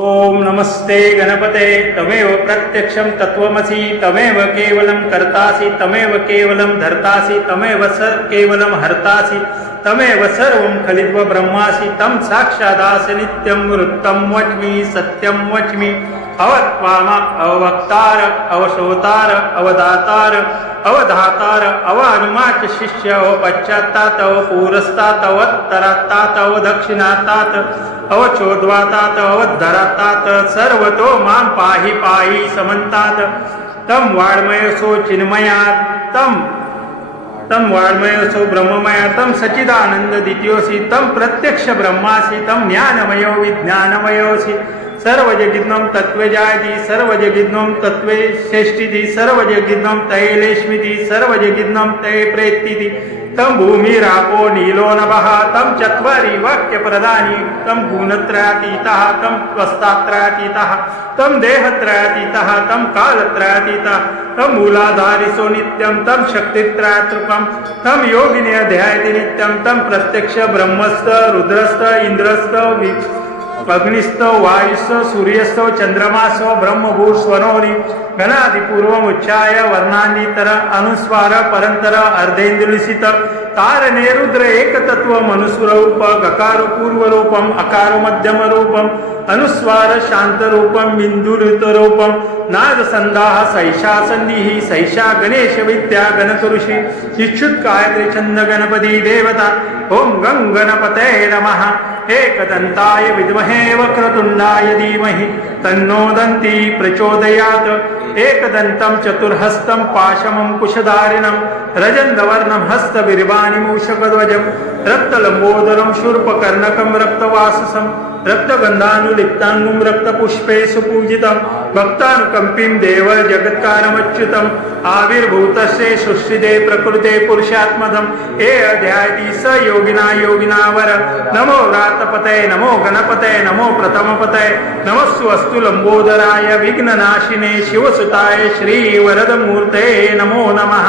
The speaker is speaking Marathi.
ओम नमस्ते गणपते तमेव प्रत्यक्षं तत्त्वमसि तमेव केवलं कर्तासि तमेव केवलं धर्तासि तमेव केवलं हर्तासि तमेव सर्वं खलित्वा ब्रह्मासि तं साक्षादासि नित्यं वृत्तं वच्मि सत्यं वच्मि अवक्तार अववक्तार अवशोतार अवदातार अवधातार अवानुमाच शिष्य अवपश्चात्तात अवपूरस्तात अवत्तरात्तात अवदक्षिणात्तात अवचोद्वातात अवद्धरातात सर्वतो मां पाहि पाहि समन्तात तं वाङ्मयसो चिन्मयात् तं वाङ्मयसो ब्रह्ममया तं सच्चिदानंद द्वितीयोऽसि तं प्रत्यक्ष ब्रह्मासि तं ज्ञानमयो विज्ञानमयोऽसि सर्वजगिन्नं तत्त्वजायति सर्वजगिन्नं तत्त्वे श्रेष्ठिति सर्वजगिन्नं तैलेष्मिति सर्वजगिन्नं तै प्रेत्तिति तं भूमिरापो नीलो नभः तं चत्वारि वाक्यप्रदानि तं गुणत्रयातीतः तं वस्तात्रयातीतः तं देहत्रयातीतः तं कालत्रयातीतः तं मूलाधारिसो नित्यं तं शक्तित्रयात्मकं तं योगिने ध्यायति नित्यं तं प्रत्यक्ष ब्रह्मस्थ रुद्रस्थ इंद्रस्थ अग्निस्थ वायुस्थ सूर्यस्थ चंद्रमास ब्रह्मभूस्वनोनि गणादिपूर्वमुच्चाय वर्णान्नितर अनुस्वार परंतर अर्धेन्द्रियसित तारणे रुद्र एकतत्व मनुस्वरूप गकार पूर्वरूपम अकार मध्यम रूपम अनुस्वार शांत रूपम बिंदुरित रूपम नाद संदाह सैषा संधि सैषा गणेश विद्या गणतुरुषी इच्छुत गायत्री छंद गणपती देवता ओम गंग गणपतये नमः एकदंताय विद्महे वक्रतुंडाय धीमहि तन्नो दन्ती प्रचोदयात् एकदन्तं चतुर्हस्तं पाशमं कुशधारिणं रजन्दवर्णं हस्तवीर्वाणि मूषकध्वजं रक्तलम्बोदरं शूर्पकर्णकं रक्तवाससं रक्तगन्धानुलिप्ताङ्गुं रक्तपुष्पे सुपूजितं भक्तानुकम्पिं देव जगत्कारमच्युतम् आविर्भूतस्य सृष्टिदे प्रकृते पुरुषात्मदं हे अध्यायति स योगिना योगिनावर नमो व्रातपतये नमो गणपतये नमो प्रथमपतये नमस्सु अस्तु लंबोदराय विघ्ननाशिने शिवसुताय श्रीवरदमूर्तये नमो नमः।